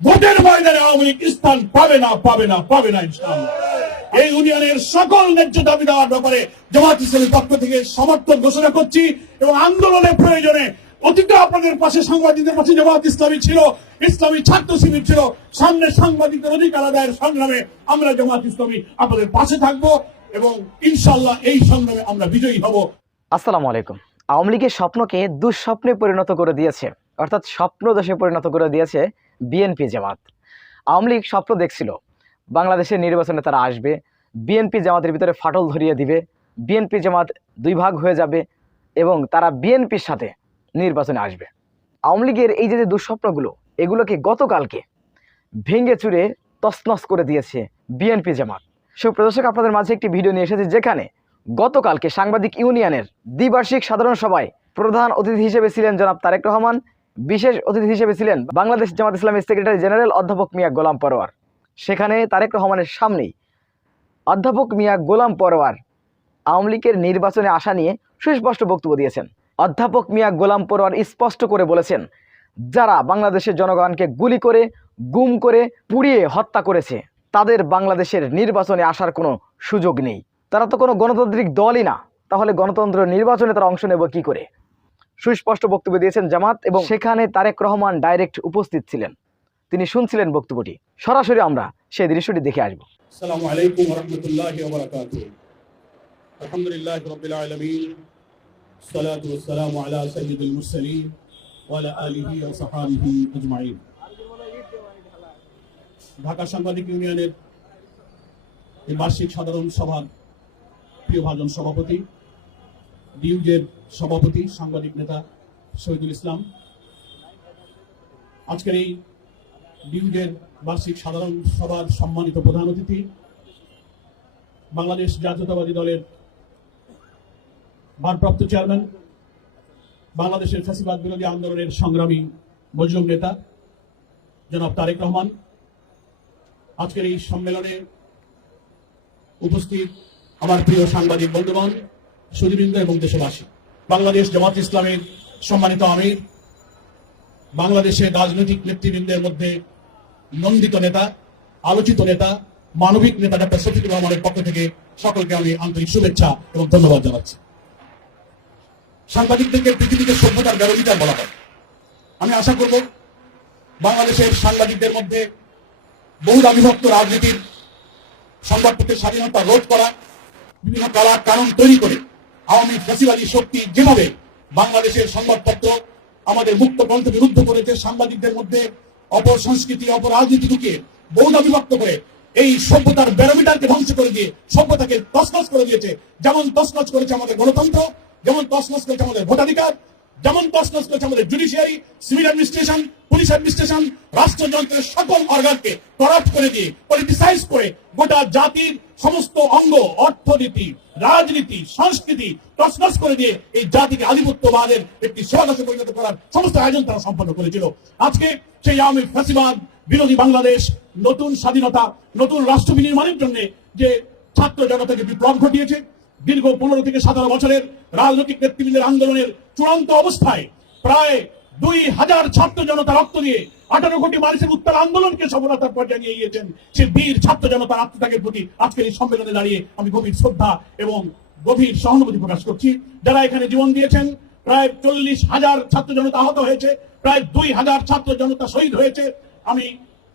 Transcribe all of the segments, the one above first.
ভোটের ময়দানে আওয়ামী লীগ স্থান পাবে না, পাবে না, পাবে না ইনশাআল্লাহ। এই ইউনিয়নের সকল ন্যায্য দাবি দেওয়ার ব্যাপারে জামাত ইসলামীর পক্ষ থেকে সমর্থন ঘোষণা করছি এবং আন্দোলনের প্রয়োজনে অতীতে আপনাদের পাশে, সাংবাদিকদের পাশে জামাত ইসলামী ছিল, ইসলামী ছাত্র শিবির ছিল। সামনে সাংবাদিকদের অধিকার আদায়ের সংগ্রামে আমরা জামাত ইসলামী আপনাদের পাশে থাকবো এবং ইনশাআল্লাহ এই সংগ্রামে আমরা বিজয়ী হব। আসসালামু আলাইকুম। আওয়ামী লীগের স্বপ্নকে দুঃস্বপ্নে পরিণত করে দিয়েছে, অর্থাৎ স্বপ্ন দোষে পরিণত করে দিয়েছে বিএনপি জামাত। আওয়ামী লীগ স্বপ্ন দেখছিল বাংলাদেশের নির্বাচনে তারা আসবে, বিএনপি জামাতের ভিতরে ফাটল ধরিয়ে দিবে, বিএনপি জামাত দুই ভাগ হয়ে যাবে এবং তারা বিএনপির সাথে নির্বাচনে আসবে। আওয়ামী লীগের এই যে দুঃস্বপ্নগুলো, এগুলোকে গতকালকে ভেঙে চুরে তছনছ করে দিয়েছে বিএনপি জামাত। সুপ্রিয় দর্শক, আপনাদের মাঝে একটি ভিডিও নিয়ে এসেছি যেখানে গতকালকে সাংবাদিক ইউনিয়নের দ্বিবার্ষিক সাধারণ সভায় প্রধান অতিথি হিসেবে ছিলেন জনাব তারেক রহমান, বিশেষ অতিথি হিসেবে ছিলেন বাংলাদেশ জামাত ইসলামীর সেক্রেটারি জেনারেল অধ্যাপক মিয়া গোলাম পরোয়ার। সেখানে তারেক রহমানের সামনেই অধ্যাপক মিয়া গোলাম পরোয়ার আওয়ামী লীগের নির্বাচনে আসা নিয়ে সুস্পষ্ট বক্তব্য দিয়েছেন। অধ্যাপক মিয়া গোলাম পরোয়ার স্পষ্ট করে বলেছেন, যারা বাংলাদেশের জনগণকে গুলি করে, গুম করে, পুড়িয়ে হত্যা করেছে তাদের বাংলাদেশের নির্বাচনে আসার কোনো সুযোগ নেই। তারা তো কোনো গণতান্ত্রিক দলই না, তাহলে গণতন্ত্র নির্বাচনে তারা অংশ নেবে কি করে? সুস্পষ্ট বক্তব্য দিয়েছেন জামাত এবং সেখানে তারেক রহমান ডাইরেক্ট উপস্থিত ছিলেন, তিনি শুনছিলেন বক্তব্যটি। সরাসরি আমরা সেই দৃশ্যটি দেখে আসবো। আসসালামু আলাইকুম ওয়া রাহমাতুল্লাহি ওয়া বারাকাতুহু। আলহামদুলিল্লাহি রাব্বিল আলামিন, সালাতু ওয়াস সালামু আলা সাইয়্যিদিল মুরসালিন ওয়া আলা আলিহি ওয়া সাহবিহি আজমাইন। ঢাকা সাংবাদিক ইউনিয়নের এই বার্ষিক সাধারণ সভার প্রিয় ভাজন সভাপতি, ডিউজের সভাপতি, সাংবাদিক নেতা শহীদুল ইসলাম, আজকের এই ডিউজের বার্ষিক সাধারণ সভার সম্মানিত প্রধান অতিথি, বাংলাদেশ জাতীয়তাবাদী দলের ভারপ্রাপ্ত চেয়ারম্যান, বাংলাদেশের ফ্যাসিবাদ বিরোধী আন্দোলনের সংগ্রামী মজলুম নেতা জনাব তারেক রহমান, আজকের এই সম্মেলনে উপস্থিত আমার প্রিয় সাংবাদিক বন্ধুগণ, সুধীবৃন্দ এবং দেশবাসী, বাংলাদেশ জামাত ইসলামের সম্মানিত আমির, বাংলাদেশের রাজনৈতিক নেতৃবৃন্দের মধ্যে নন্দিত নেতা, আলোচিত নেতা, মানবিক নেতা ডক্টর শফিকুর রহমানের পক্ষ থেকে সকলকে আমি আন্তরিক শুভেচ্ছা এবং ধন্যবাদ জানাচ্ছি। সাংবাদিকদেরকে পৃথিবীতে সভ্যতার ব্যবহৃতার বলা হয়। আমি আশা করব বাংলাদেশের সাংবাদিকদের মধ্যে বহু বিভক্ত রাজনীতির, সংবাদপত্রের স্বাধীনতা রোধ করা, বিভিন্ন কারণ তৈরি করে আওয়ামী ফ্যাসিবাদী শক্তি যেভাবে বাংলাদেশের সংবাদপত্র আমাদের মুক্ত কণ্ঠকে রুদ্ধ করেছে, সাংবাদিকদের মধ্যে অপর সংস্কৃতি, অপর রাজনীতি ঢুকিয়ে বহুদা বিভক্ত করে এই সভ্যতার ব্যারোমিটারকে ধ্বংস করে দিয়ে সভ্যতাকে তছনছ করে দিয়েছে। যেমন তছনছ করেছে আমাদের গণতন্ত্র, যেমন তছনছ করেছে আমাদের ভোটাধিকার, যেমন তছনছ করেছে আমাদের judiciary, civil administration, police administration, রাষ্ট্রযন্ত্রের সকল অর্গানকে করাপ্ট করে দিয়ে, পলিটিসাইজ করে গোটা জাতির সমস্ত অঙ্গ, অর্থনীতি, রাজনীতি, সংস্কৃতি তছনছ করে দিয়ে এই জাতিকে আধিপত্যবাদের একটি সেবাদাসে পরিণত করার সমস্ত আয়োজন তারা সম্পন্ন করেছিল। আজকে সেই আওয়ামী ফ্যাসিবাদ বিরোধী বাংলাদেশ নতুন স্বাধীনতা, নতুন রাষ্ট্র বিনির্মাণের জন্য যে ছাত্র জনতাকে বিপ্লব ঘটিয়েছে, দীর্ঘ 15 থেকে 17 বছরের রাজনৈতিক নেতৃবৃন্দের আন্দোলনের চূড়ান্ত অবস্থায় প্রায় 2000 ছাত্র জনতা রক্ত দিয়ে 18 কোটি মানুষের উত্তাল আন্দোলনকে সফলতার পর্যায়ে নিয়ে গিয়েছেন। সেই বীর ছাত্র জনতার আত্মত্যাগের প্রতি আজকের এই সম্মেলনে দাঁড়িয়ে আমি গভীর শ্রদ্ধা এবং গভীর সহানুভূতি প্রকাশ করছি। যারা এখানে জীবন দিয়েছেন, প্রায় 40,000 ছাত্র জনতা আহত হয়েছে, প্রায় 2000 ছাত্র জনতা শহীদ হয়েছে। আমি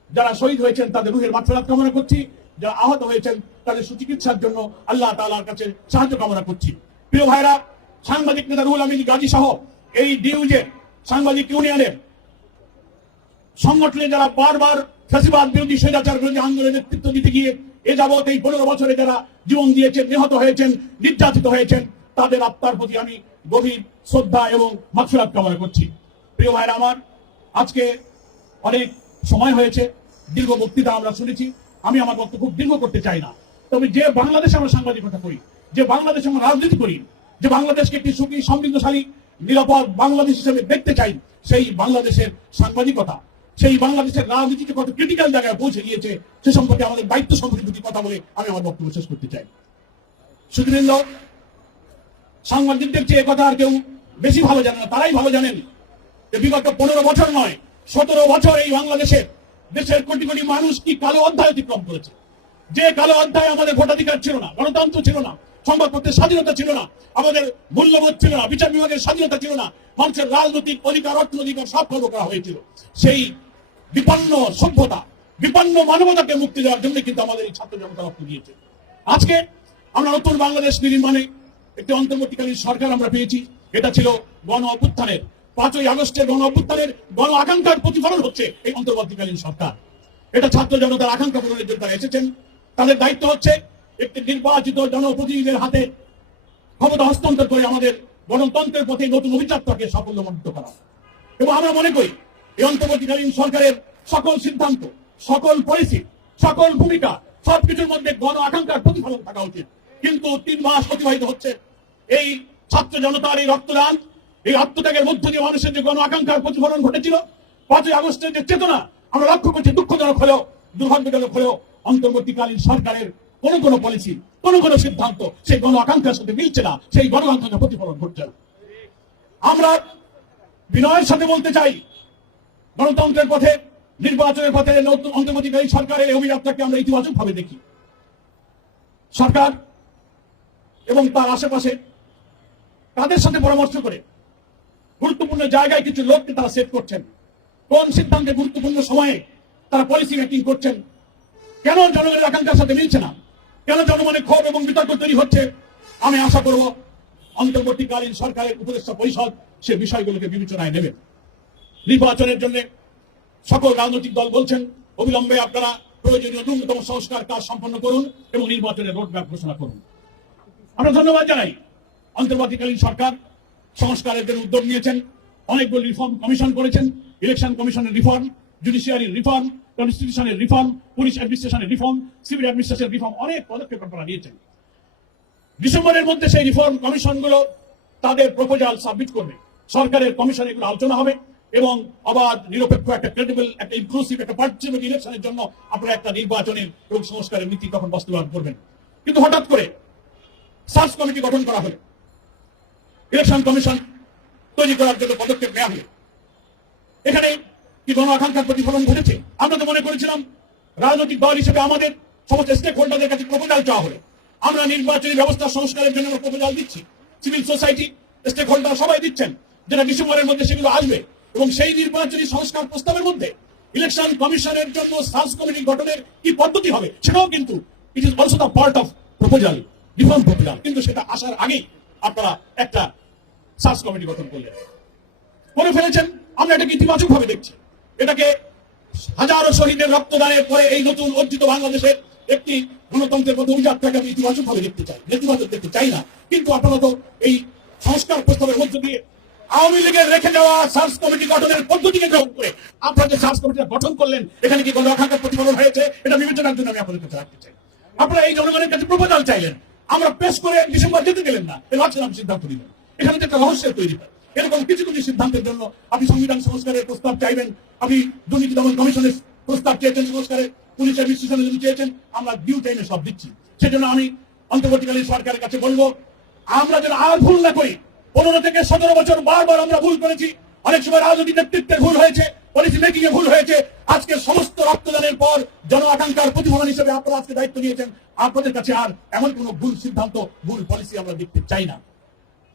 যারা শহীদ হয়েছেন তাদের রুহের মাগফিরাত কামনা করছি, যারা আহত হয়েছেন তাদের সুচিকিৎসার জন্য আল্লাহ তাআলার কাছে সাহায্য কামনা করছি। প্রিয় ভাইরা, সাংবাদিক নেতা রুহুল আমিন গাজী সহ এই ডিউজে সাংবাদিক ইউনিয়নের সংগঠনে যারা বারবার ফ্যাসিবাদ বিরোধী, স্বৈরাচার বিরোধী আন্দোলনের নেতৃত্ব দিতে গিয়ে এ যাবৎ এই 15 বছরে যারা জীবন দিয়েছেন, নিহত হয়েছেন, নির্যাতিত হয়েছেন, তাদের আত্মার প্রতি আমি গভীর শ্রদ্ধা এবং মাগফিরাত কামনা করছি। প্রিয় ভাইরা আমার, আজকে অনেক সময় হয়েছে, দীর্ঘ বক্তৃতা আমরা শুনেছি। আমি আমার বক্তব্য খুব দীর্ঘ করতে চাই না। তবে যে বাংলাদেশে আমরা সাংবাদিকতা করি, যে বাংলাদেশে আমরা রাজনীতি করি, যে বাংলাদেশকে একটি সুখী, সমৃদ্ধশালী, নিরাপদ বাংলাদেশ হিসেবে দেখতে চাই, সেই বাংলাদেশের সাংবাদিকতা, সেই বাংলাদেশের রাজনীতিকে কত ক্রিটিক্যাল জায়গায় পৌঁছে গিয়েছে সে সম্পর্কে আমাদের দায়িত্ব সম্পর্কে দুটি কথা বলে আমি আমার বক্তব্য শেষ করতে চাই। সুধীবৃন্দ, সাংবাদিকদের চেয়ে কথা আর কেউ বেশি ভালো জানে না। তারাই ভালো জানেন যে বিগত 15 বছর নয়, 17 বছর এই বাংলাদেশে দেশের কোটি কোটি মানুষ কি কালো অধ্যায় অতিক্রম করেছে। যে কালো অধ্যায় আমাদের ভোটাধিকার ছিল না, গণতন্ত্র ছিল না, সংবাদপত্রের স্বাধীনতা ছিল না, আমাদের মূল্যবোধ ছিল না, বিচার বিভাগের স্বাধীনতা ছিল না, মানুষের রাজনৈতিক অধিকার অর্থনৈতিক সব খর্ব করা হয়েছিল। সেই বিপন্ন সভ্যতা, বিপন্ন মানবতাকে মুক্তি দেওয়ার জন্য কিন্তু আমাদের এই ছাত্র জনতা রক্ত দিয়েছে। আজকে আমরা নতুন বাংলাদেশ নির্মাণে একটি অন্তর্বর্তীকালীন সরকার আমরা পেয়েছি। এটা ছিল গণ অভ্যুত্থানের 5ই আগস্টের গণ অভ্যুত্থানের গণ আকাঙ্ক্ষার প্রতিফলন হচ্ছে এই অন্তর্বর্তীকালীন সরকার। এটা ছাত্র জনতার আকাঙ্ক্ষা পূরণের জন্য তারা এসেছেন। তাদের দায়িত্ব হচ্ছে একটি নির্বাচিত জনপ্রতিনিধিদের হাতে ক্ষমতা হস্তান্তর করে আমাদের গণতন্ত্রের পথে নতুন অভিযাত্রাকে সাফল্যমণ্ডিত করা। এবং আমরা মনে করি এই অন্তর্বর্তীকালীন সরকারের সকল সিদ্ধান্ত, সকল পলিসি, সকল ভূমিকা সবকিছুর মধ্যে গণ আকাঙ্ক্ষার প্রতিফলন থাকা উচিত। কিন্তু 3 মাস অতিবাহিত হচ্ছে, এই ছাত্র জনতার এই রক্তদান, এই আত্মত্যাগের মধ্য দিয়ে মানুষের যে গণ আকাঙ্ক্ষার প্রতিফলন ঘটেছিল, 5ই আগস্টের যে চেতনা আমরা লক্ষ্য করছি, দুঃখজনক হলেও দুর্ভাগ্যজনক হলেও অন্তর্বর্তীকালীন সরকারের কোন পলিসি, কোন সিদ্ধান্ত সেই গণ আকাঙ্ক্ষার সাথে মিলছে না, সেই গণ আকাঙ্ক্ষার প্রতিফলন ঘটছে না। আমরা বিনয়ের সাথে বলতে চাই, গণতন্ত্রের পথে, নির্বাচনের পথে নতুন অন্তর্বর্তীকালীন সরকারের এই অভিযাত্রাকে আমরা ইতিবাচক ভাবে দেখি। সরকার এবং তার আশেপাশে তাদের সাথে পরামর্শ করে গুরুত্বপূর্ণ জায়গায় কিছু লোককে তারা সেট করছেন। কোন সিদ্ধান্তে গুরুত্বপূর্ণ সময়ে তারা পলিসি মেকিং করছেন, কেন জনগণের আকাঙ্ক্ষার সাথে মিলছে না, কেন জনমনে ক্ষোভ এবং বিতর্ক তৈরি হচ্ছে। আমি আশা করব অন্তর্বর্তীকালীন সরকারের উপদেষ্টা পরিষদ সে বিষয়গুলোকে বিবেচনায় নেবে। নির্বাচনের জন্য সকল রাজনৈতিক দল বলছেন অবিলম্বে আপনারা প্রয়োজনীয় ন্যূনতম সংস্কার কাজ সম্পন্ন করুন এবং নির্বাচনের রোডম্যাপ ঘোষণা করুন। আমরা ধন্যবাদ জানাই অন্তর্বর্তীকালীন সরকার সংস্কারের জন্য উদ্যোগ নিয়েছেন, অনেকগুলো রিফর্ম কমিশন করেছেন, ইলেকশন কমিশনের রিফর্ম, জুডিশিয়ারির রিফর্ম, কনস্টিটিউশনের রিফর্ম, পুলিশ অ্যাডমিনিস্ট্রেশনের রিফর্ম, সিভিল অ্যাডমিনিস্ট্রেশনের রিফর্ম, অনেক পদক্ষেপ আপনারা নিয়েছেন। ডিসেম্বরের মধ্যে সেই রিফর্ম কমিশনগুলো তাদের প্রপোজাল সাবমিট করবে, সরকারের কমিশনে এগুলো আলোচনা হবে এবং অবাধ নিরপেক্ষ একটা ক্রেডিবল, একটা ইনক্লুসিভ, একটা পার্টিসিপেটিভ ইলেকশনের জন্য আপনারা একটা নির্বাচনের এবং সংস্কারের নীতি তখন বাস্তবায়ন করবেন। কিন্তু হঠাৎ করে সার্চ কমিটি গঠন করা হলো, ইলেকশন কমিশন তৈরি করার জন্য পদক্ষেপ নেওয়া হলো। এখানে কি গণ আকাঙ্ক্ষার প্রতিফলন ঘটেছে? আমরা তো মনে করেছিলাম রাজনৈতিক দল হিসেবে আমাদের সমস্ত স্টেক হোল্ডারদের কাছে প্রপোজাল চাওয়া হলো, আমরা নির্বাচনী ব্যবস্থা সংস্কারের জন্য প্রপোজাল দিচ্ছি, সিভিল সোসাইটি স্টেক হোল্ডার সবাই দিচ্ছেন, যেটা ডিসেম্বরের মধ্যে সেগুলো আসবে এবং সেই নির্বাচনী সংস্কার প্রস্তাবের মধ্যে ইলেকশন কমিশনের জন্য সার্চ কমিটি গঠনের কি পদ্ধতি হবে সেটাও কিন্তু it is also the part of proposal, reform proposal. কিন্তু সেটা আসার আগেই আপনারা একটা সার্চ কমিটি গঠন করে ফেলেছেন। আমরা এটাকে ইতিবাচক ভাবে দেখছি। এটাকে হাজারো শহীদের রক্তদানের পরে এই নতুন অর্জিত বাংলাদেশের একটি গণতন্ত্রের মধ্যে অভিযাত্রাকে আমি ইতিবাচক ভাবে দেখতে চাই, নেতিবাচক দেখতে চাই না। কিন্তু আপনারা তো এই সংস্কার প্রস্তাবের মধ্য দিয়ে আওয়ামী লীগের রেখে যাওয়া সার্চ কমিটি গঠনের পদ্ধতিকে গ্রহণ করে আপনারা যে সার্চ কমিটিটা গঠন করলেন, এখানে কি গণ আকাঙ্ক্ষার প্রতিফলন হয়েছে এটা বিবেচনার জন্য আমি আপনাদের কাছে রাখতে চাই। আপনারা এই জনগণের কাছে প্রপোজাল চাইলেন, আমরা পেশ করে ডিসেম্বর যেতে গেলেন না, ভাবছিলাম সিদ্ধান্ত নিলেন। এখানে একটা রহস্যের তৈরি হয়। এরকম কিছু সিদ্ধান্তের জন্য আপনি সংবিধান সংস্কারের প্রস্তাব চাইবেন, আপনি দুর্নীতি দমন কমিশনের প্রস্তাব চেয়েছেন, সংস্কারের পুলিশ অ্যাডমিনিস্ট্রেশনের জন্য চেয়েছেন, আমরা ডিউ টাইমে সব দিচ্ছি। সেজন্য আমি অন্তর্বর্তীকালীন সরকারের কাছে বলবো, আমরা যেন আর ভুল না করি। 15 থেকে 17 বছর বারবার আমরা ভুল করেছি, অনেক সময় রাজনৈতিক নেতৃত্বের ভুল হয়েছে, পলিসি মেকিং এ ভুল হয়েছে। আজকে সমস্ত রক্তদানের পর জন আকাঙ্ক্ষার প্রতিফলন হিসেবে আপনারা আজকে দায়িত্ব নিয়েছেন, আপনাদের কাছে আর এমন কোন ভুল সিদ্ধান্ত, ভুল পলিসি আমরা দেখতে চাই না।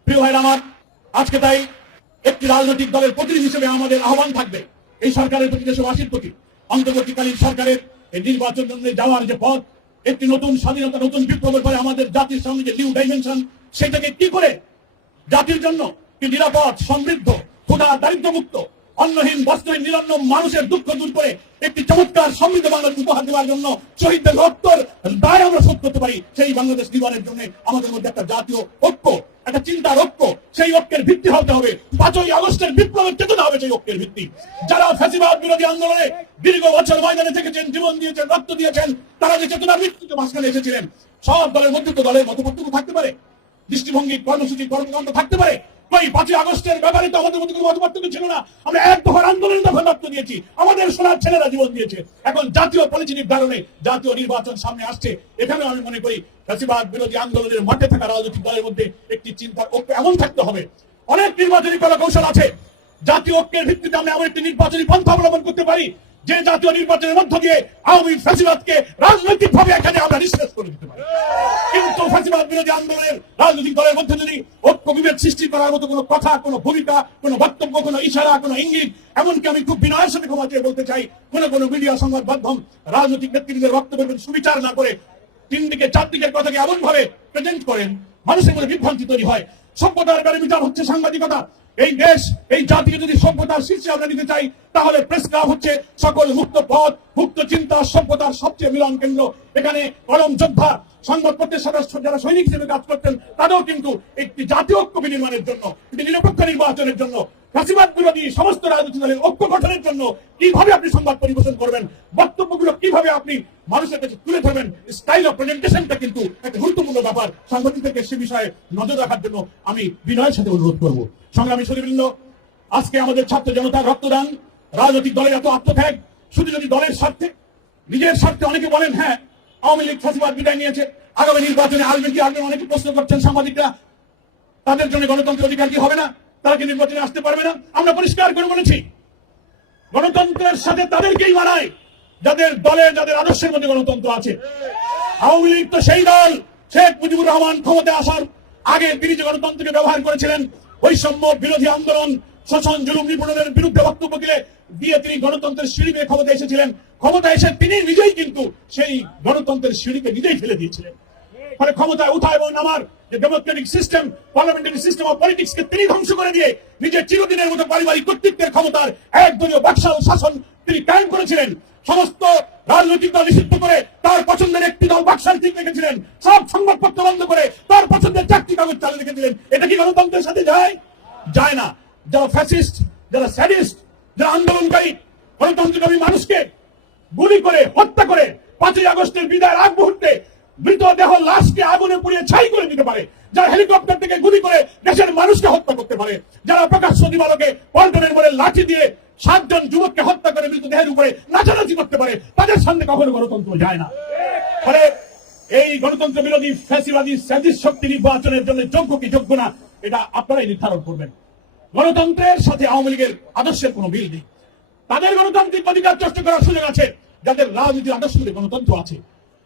প্রিয় ভাইরা আমার, আজকে তাই একটি রাজনৈতিক দলের প্রতিনিধি হিসেবে আমাদের আহ্বান থাকবে এই সরকারের প্রতি, দেশবাসীর প্রতি, অন্তর্বর্তীকালীন সরকারের এই নির্বাচন যাওয়ার যে পথ, একটি নতুন স্বাধীনতা, নতুন বিপ্লবের পরে আমাদের জাতির সামনে যে নিউ ডাইমেনশন, সেটাকে কি করে জাতির জন্য কি নিরাপদ, সমৃদ্ধ, ক্ষুধা দারিদ্র্যমুক্ত, অন্নহীন, বস্ত্রহীন, নিরন্ন মানুষের দুঃখ দূর করে একটি চমৎকার সমৃদ্ধ বাংলাদেশ উপহার দেওয়ার জন্য শহীদদের রক্তর দায় আমরা শোধ করতে পারি, সেই বাংলাদেশ নির্মাণের জন্য আমাদের মধ্যে একটা জাতীয় ঐক্য, একটা চিন্তার ঐক্য, সেই ঐক্যের ভিত্তি হতে হবে 5ই আগস্টের বিপ্লবের চেতনা হবে সেই ঐক্যের ভিত্তি। যারা ফ্যাসিবাদ বিরোধী আন্দোলনে দীর্ঘ বছর ময়দানে থেকেছেন, জীবন দিয়েছেন, রক্ত দিয়েছেন, তারা যে চেতনা মৃত্যুকে মাঝখানে এসেছিলেন, সব দলের মধ্যে তো দলের মতপার্থক্য থাকতে পারে, দৃষ্টিভঙ্গি, কর্মসূচি, কর্মকাণ্ড থাকতে পারে। ওই 5ই আগস্টের ব্যাপারে তো আমাদের মধ্যে কোনো মতপার্থক্য ছিল না। আমরা এক দফার আন্দোলনের দফা রক্ত দিয়েছি, আমাদের সোনার ছেলেরা জীবন দিয়েছে। এখন জাতীয় পলিসি নির্ধারণে জাতীয় নির্বাচন সামনে আসছে, এখানে আমি মনে করি ফ্যাসিবাদ বিরোধী আন্দোলনের মাঠে থাকা রাজনৈতিক দলের মধ্যে একটি চিন্তার ঐক্য এমন থাকতে হবে। অনেক নির্বাচনী কলা কৌশল আছে, জাতীয় ঐক্যের ভিত্তিতে আমরা এমন একটি নির্বাচনী পন্থা অবলম্বন করতে পারি যে জাতীয় নির্বাচনের মধ্য দিয়ে আওয়ামী ফ্যাসিবাদকে রাজনৈতিকভাবে এখানে আমরা নিঃশেষ করে দিতে পারি। কিন্তু ফ্যাসিবাদ বিরোধী আন্দোলনের রাজনৈতিক দলের মধ্যে যদি ঐক্য বিভেদ সৃষ্টি করার মতো কোনো কথা, কোনো ভূমিকা, কোনো বক্তব্য, কোনো ইশারা, কোনো ইঙ্গিত, এমনকি আমি খুব বিনয়ের সাথে ক্ষমা চেয়ে বলতে চাই, কোনো মিডিয়া সংবাদ মাধ্যম রাজনৈতিক নেতৃত্বের বক্তব্যের সুবিচার না করে তিন দিকে চার দিকের কথাকে এমন ভাবে প্রেজেন্ট করেন, মানুষের মধ্যে বিভ্রান্তি তৈরি হয়। সভ্যতার প্যারামিটার হচ্ছে সাংবাদিকতা। এই দেশ, এই জাতিকে যদি সভ্যতার শীর্ষে আমরা নিতে চাই, তাহলে প্রেস ক্লাব হচ্ছে সকল মুক্ত পথ, মুক্ত চিন্তা, সভ্যতার সবচেয়ে মিলন কেন্দ্র। এখানে কলম যোদ্ধা, সংবাদপত্রের সদস্য যারা সৈনিক হিসেবে কাজ করতেন, তারাও কিন্তু একটি জাতীয় ঐক্য বিনির্মাণের জন্য, একটি নিরপেক্ষ নির্বাচনের জন্য, ফ্যাসিবাদ বিরোধী সমস্ত রাজনৈতিক দলের ঐক্য গঠনের জন্য কিভাবে আপনি সংবাদ পরিবেশন করবেন, বক্তব্যগুলো কিভাবে আপনি মানুষের কাছে তুলে ধরবেন, স্টাইল অফ প্রেজেন্টেশনটা কিন্তু একটা গুরুত্বপূর্ণ ব্যাপার। সাংবাদিকদেরকে সে বিষয়ে নজর রাখার জন্য আমি বিনয়ের সাথে অনুরোধ করব। সংগ্রামী সুধীবৃন্দ, আজকে আমাদের ছাত্র জনতার রক্তদান, রাজনৈতিক দলের এত আত্মত্যাগ, শুধু যদি দলের স্বার্থে, নিজের স্বার্থে, অনেকে বলেন হ্যাঁ আওয়ামী লীগ ফ্যাসিবাদ বিদায় নিয়েছে, আগামী নির্বাচনে আসবেন কি আসবেন, অনেকে প্রশ্ন করছেন সাংবাদিকরা, তাদের জন্য গণতন্ত্রের অধিকার কি হবে না, তারা কি নির্বাচনে আসতে পারবে না? আমরা পরিষ্কার করে বলেছি, গণতন্ত্রের সাথে তাদেরকেই মানায় যাদের দলে, যাদের আদর্শের মধ্যে গণতন্ত্র আছে। আওয়ামী লীগ তো সেই দল, শেখ মুজিবুর রহমান ক্ষমতায় আসার আগে তিনি যে গণতন্ত্রকে ব্যবহার করেছিলেন, বৈষম্য বিরোধী আন্দোলন, শোষণ, জুলুম, নিপীড়নের বিরুদ্ধে বক্তব্য দিয়ে তিনি গণতন্ত্রের সিঁড়ি বেয়ে ক্ষমতা এসেছিলেন। ক্ষমতা এসে তিনি নিজেই কিন্তু সেই গণতন্ত্রের সিঁড়িকে নিজেই ফেলে দিয়েছিলেন। ফলে ক্ষমতায় উঠা এবং নামার যে democratic system, parliamentary system of politics কে তিনি ধ্বংস করে দিয়ে নিজের চিরদিনের মতো পারিবারিক কর্তৃত্বের ক্ষমতার একদলীয় বাকশাল শাসন তিনি কায়েম করেছিলেন। সমস্ত রাজনৈতিক দল নিষিদ্ধ করে তার পছন্দের একটি দল বাকশাল ঠিক রেখেছিলেন। সব সংবাদপত্র বন্ধ করে তার পছন্দের চারটি কাগজ চালু রেখেছিলেন। এটা কি গণতন্ত্রের সাথে যায়? যায় না। যারা ফ্যাসিস্ট, যারা স্যাডিস্ট, যারা আন্দোলনকারী, গণতন্ত্রকামী মানুষকে গুলি করে হত্যা করে 5ই আগস্টের বিদায়ের আগ মুহূর্তে মৃতদেহ লাশকে আগুনে পুড়িয়ে ছাই করে দিতে পারে, যারা হেলিকপ্টার থেকে গুলি করে দেশের মানুষকে হত্যা করতে পারে, যারা প্রকাশ্য দিবালোকে পল্টনের মোড়ে লাঠি দিয়ে 7 জন যুবককে হত্যা করে মৃতদেহের উপরে নাচানাচি করতে পারে, তাদের সামনে কখনো গণতন্ত্র যায় না। ফলে এই গণতন্ত্র বিরোধী ফ্যাসিবাদী স্যাডিস্ট শক্তি নির্বাচনের জন্য যোগ্য কি যোগ্য না, এটা আপনারাই নির্ধারণ করবেন। গণতন্ত্রের সাথে আওয়ামী লীগের আদর্শের কোনো মিল নেই। তাদের গণতান্ত্রিক অধিকার চর্চা করার সুযোগ আছে যাদের রাজনীতির আদর্শ গণতন্ত্র আছে।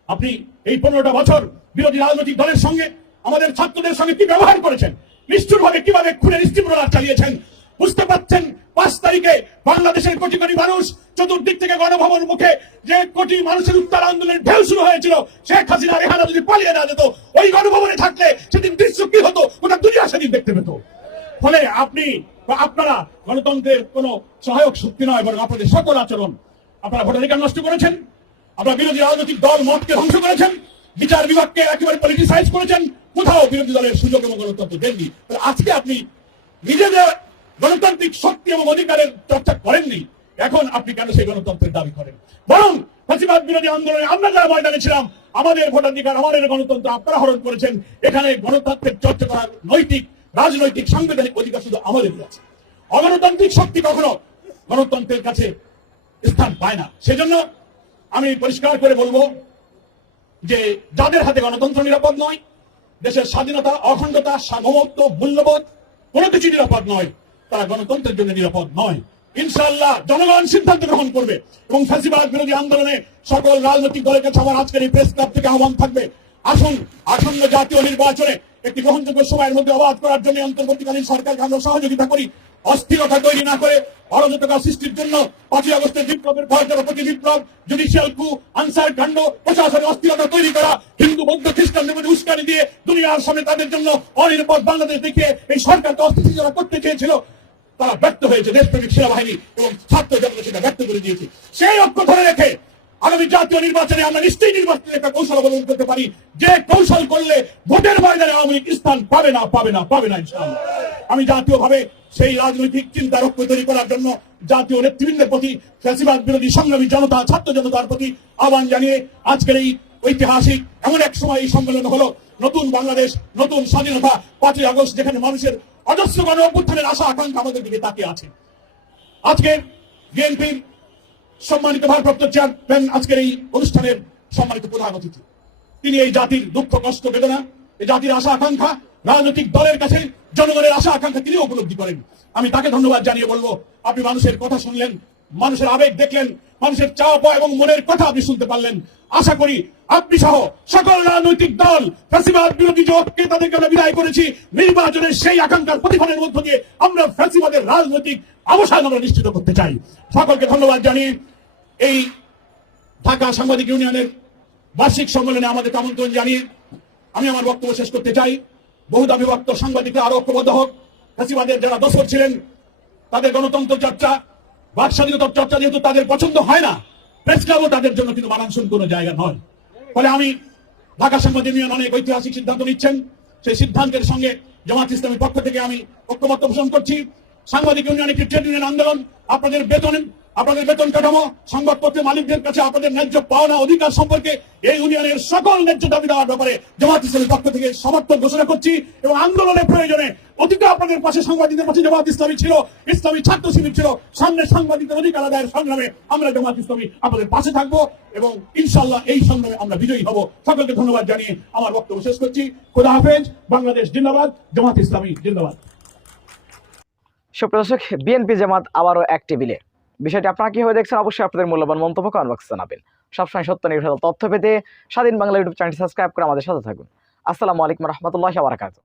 আপনি এই 15টা বছর বিরোধী রাজনৈতিক দলের সঙ্গে, আমাদের ছাত্রদের সঙ্গে কি ব্যবহার করেছেন, নিষ্ঠুরভাবে কিভাবে খুনের স্টিমরোলার চালিয়েছেন, বুঝতে পারছেন। 5 তারিখে বাংলাদেশের কোটি কোটি মানুষ চতুর্দিক থেকে গণভবন মুখে যে কোটি মানুষের উত্তর আন্দোলনের ঢেউ শুরু হয়েছিল, শেখ হাসিনা রেহানা যদি পালিয়ে না যেত, ওই গণভবনে থাকলে সেদিন দৃশ্য কি হতো ওটা দুনিয়া সেদিন দেখতে পেত। ফলে আপনি বা আপনারা গণতন্ত্রের কোন সহায়ক শক্তি নয়, বরং আপনাদের সকল আচরণ, আপনারা ভোটাধিকার নষ্ট করেছেন, আপনারা বিরোধী রাজনৈতিক দল মতকে ধ্বংস করেছেন, বিচার বিভাগকে একেবারে পলিটিসাইজ করেছেন, কোথাও বিরোধী দলের সুযোগ এবং গণতন্ত্র দেননি। আজকে আপনি নিজেদের গণতান্ত্রিক শক্তি এবং অধিকারের চর্চা করেননি, এখন আপনি কেন সেই গণতন্ত্রের দাবি করেন? বরং ফ্যাসিবাদ বিরোধী আন্দোলনে আমরা যারা ময়দানে ছিলাম, আমাদের ভোটাধিকার, আমাদের গণতন্ত্র আপনারা হরণ করেছেন। এখানে গণতন্ত্রের চর্চা করার নৈতিক, রাজনৈতিক, সাংবিধানিক অধিকার শুধু আমাদেরই আছে। অগণতান্ত্রিক শক্তি কখনো গণতন্ত্রের কাছে স্থান পায় না। সেজন্য আমি পরিষ্কার করে বলবো যে যাদের হাতে গণতন্ত্র নিরাপদ নয়, দেশের স্বাধীনতা, অখণ্ডতা, সার্বভৌমত্ব, মূল্যবোধ কোনো কিছু নিরাপদ নয়, তারা গণতন্ত্রের জন্য নিরাপদ নয়। ইনশাআল্লাহ জনগণ সিদ্ধান্ত গ্রহণ করবে এবং ফ্যাসিবাদ বিরোধী আন্দোলনে সকল রাজনৈতিক দলের কাছে আমার আজকের এই প্রেস ক্লাব থেকে আহ্বান থাকবে, আসুন আসন্ন জাতীয় নির্বাচনে একটি গ্রহণযোগ্য সময়ের মধ্যে অবাধ করার জন্য অন্তর্বর্তীকালীন সরকারকে আমরা সহযোগিতা করি। অস্থিরতা তৈরি না করে অরাজকতা সৃষ্টির জন্য 5ই আগস্টের বিপ্লবের পর যারা প্রতি বিপ্লব, জুডিশিয়াল কু, আনসার কাণ্ড, প্রশাসনের অস্থিরতা তৈরি করা, হিন্দু বৌদ্ধ খ্রিস্টানদের মধ্যে উস্কানি দিয়ে দুনিয়ার সামনে তাদের জন্য অনিরাপদ বাংলাদেশ দেখিয়ে এই সরকারকে অস্থিতিশীল করতে চেয়েছিল, তারা ব্যর্থ হয়েছে। দেশপ্রেমিক সেনাবাহিনী এবং ছাত্র জনতা সেটা ব্যর্থ করে দিয়েছে। সেই ঐক্য ধরে রেখে আগামী জাতীয় নির্বাচনে আমরা নিশ্চয়ই নির্বাচনের একটা কৌশল অবলম্বন করতে পারি, যে কৌশল করলে ভোটের ময়দানে আওয়ামী লীগ স্থান পাবে না, পাবে না, পাবে না ইনশাআল্লাহ। আমি জাতীয়ভাবে সেই রাজনৈতিক চিন্তার ঐক্য তৈরি করার জন্য জাতীয় নেতৃবৃন্দের প্রতি, ফ্যাসিবাদ বিরোধী সংগ্রামী জনতা, ছাত্র জনতার প্রতি আহ্বান জানিয়ে আজকের এই ঐতিহাসিক এমন এক সময় এই সম্মেলন হলো, নতুন বাংলাদেশ, নতুন স্বাধীনতা, 5ই আগস্ট, যেখানে মানুষের অজস্র গণ অভ্যুত্থানের আশা আকাঙ্ক্ষা আমাদের দিকে তাকিয়ে আছে। আজকের বিএনপির সম্মানিত ভারপ্রাপ্ত চেয়ারম্যান, আজকের এই অনুষ্ঠানের সম্মানিত প্রধান অতিথি, তিনি এই জাতির দুঃখ, কষ্ট, বেদনা, এই জাতির আশা আকাঙ্ক্ষা, রাজনৈতিক দলের কাছে জনগণের আশা আকাঙ্ক্ষা তিনি উপলব্ধি করেন। আমি তাকে ধন্যবাদ জানিয়ে বলবো, আপনি মানুষের কথা শুনলেন, মানুষের আবেগ দেখলেন, মানুষের চাওয়া এবং মনের কথা আপনি শুনতে পারলেন। আশা করি আপনি সহ সকল রাজনৈতিক দল ফ্যাসিবাদ বিরোধী জোটকে তাদেরকে আমরা বিদায় করেছি। নির্বাচনের সেই আকাঙ্ক্ষার প্রতিফলনের মধ্য দিয়ে আমরা ফ্যাসিবাদের রাজনৈতিক অবসান আমরা নিশ্চিত করতে চাই। সকলকে ধন্যবাদ জানিয়ে এই ঢাকা সাংবাদিক ইউনিয়নের বার্ষিক সম্মেলনে আমাদের আমন্ত্রণ জানিয়ে আমি আমার বক্তব্য শেষ করতে চাই। বহুদা বিভক্ত সাংবাদিকরা আরো ঐক্যবদ্ধ হোক। ফ্যাসিবাদের যারা দোসর ছিলেন তাদের গণতন্ত্র চর্চা, বাক স্বাধীনতার চর্চা যেহেতু তাদের পছন্দ হয় না, প্রেস ক্লাবও তাদের জন্য কিন্তু মানানসই কোনো জায়গা নয়। ফলে আমি ঢাকা সাংবাদিক ইউনিয়ন অনেক ঐতিহাসিক সিদ্ধান্ত নিচ্ছেন, সেই সিদ্ধান্তের সঙ্গে জামাত ইসলামের পক্ষ থেকে আমি ঐক্যমত্য পোষণ করছি। সাংবাদিক ইউনিয়ন একটি ট্রেড ইউনিয়ন আন্দোলন। আপনাদের বেতন কাঠামো, সংবাদপত্রের মালিকদের কাছে আপনাদের ন্যায্য পাওনা অধিকার সম্পর্কে এই ইউনিয়নের সকল ন্যায্য দাবি দেওয়ার ব্যাপারে জামাত ইসলামের পক্ষ থেকে সমর্থন ঘোষণা করছি। এবং আন্দোলনের প্রয়োজনে অতীত আপনাদের পাশে সাংবাদিকদের পাশে জামাত ইসলামী ছিল, ইসলামী ছাত্র শিবির ছিল। সামনে সাংবাদিকদের অধিকার আদায়ের সংগ্রামে আমরা জামাত ইসলামী আপনাদের পাশে থাকবো এবং ইনশাআল্লাহ এই সংগ্রামে আমরা বিজয়ী হব। সকলকে ধন্যবাদ জানিয়ে আমার বক্তব্য শেষ করছি। খোদা হাফেজ। বাংলাদেশ জিন্দাবাদ, জামাত ইসলামী জিন্দাবাদ। সুপ্রিয় দর্শক, বিএনপি জামাত আবারও এক টেবিলে। বিষয়টি আপনারা কিভাবে দেখছেন অবশ্যই আপনাদের মূল্যবান মন্তব্য কমেন্ট বক্সে জানাবেন। সবসময় সত্য নির্ভর তথ্য পেতে স্বাধীন বাংলা ইউটিউব চ্যানেলটি সাবস্ক্রাইব করে আমাদের সাথে থাকুন। আসসালামু আলাইকুম রহমতুল্লাহি ওয়া বারাকাতুহু।